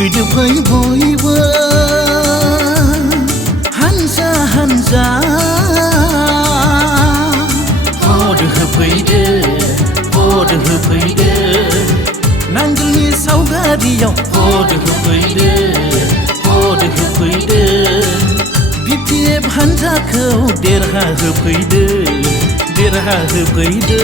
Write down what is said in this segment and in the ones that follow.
फैदो फै बयबो हानजा हानजा भट होफैदो भट होफैदो नांगोलनि सावगारियाव भट होफैदो भट होफैदो BPF हानजाखौ देरहा होफैदो देरहा होफैदो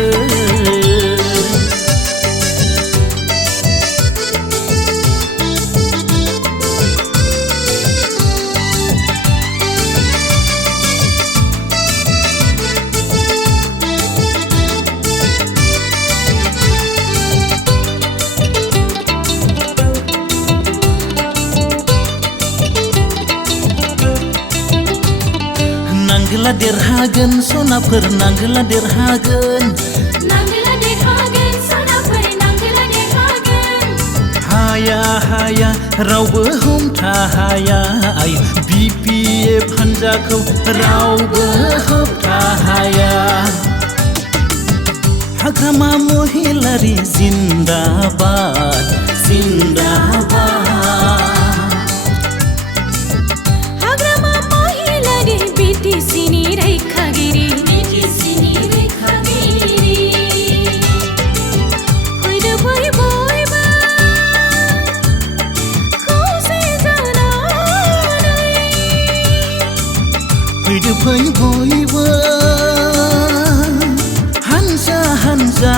नांगोला देरहागोन सनाफोर नांगोला देरहागोन सनाफोर नांगोला देरहागोन हाया हाया रावबो हमथा हाया आइ BPF हानजाखौ रावबो होबथा हाया हाग्रामा महिलारि जिन्दाबाद जिन्दाबाद BTCनि रैखागिरि फैदो फै बयबो खौसे जानानै फैदो फै बयबो हानजा हानजा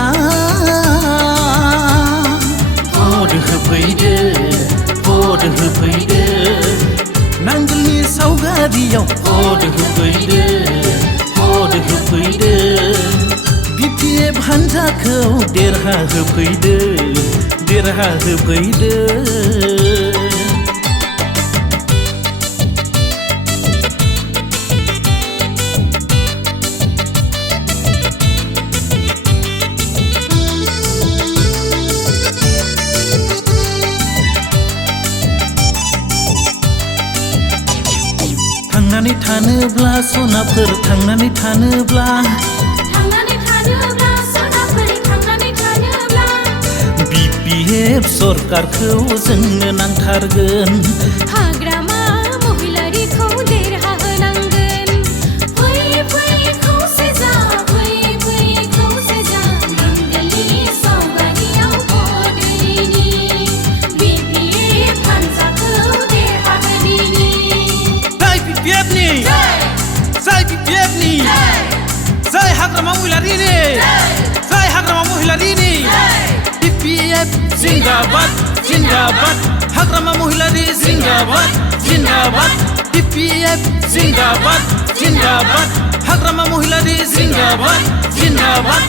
भट होफैदो भट होफैदो नांगोलनि सावगारियाव भट होफैदो भट होफैदो BPF हानजाखौ देरहा होफैदो देरहा होफैदो थांनानै थानोब्ला सनाफोर थांनानै थानोब्ला सनाफोर थांनानै थानोब्ला BPF सरकारखौ जोंनो नांथारगोन हाग्रामा महिलारिखौ देरहा होनांगोन फै फै खौसे जा फै फै खौसे जा नांगोलनि सावगारियाव भट होदिनि BPF हानजाखौ देरहा होदिनि BPFनि जय BPFनि जय हाग्रामा महिलारिनि जय हाग्रामा महिलारिनि BPF जिन्दाबाद जिन्दाबाद हाग्रामा महिलारि जिन्दाबाद जिन्दाबाद BPF जिन्दाबाद जिन्दाबाद हाग्रामा महिलारि जिन्दाबाद जिन्दाबाद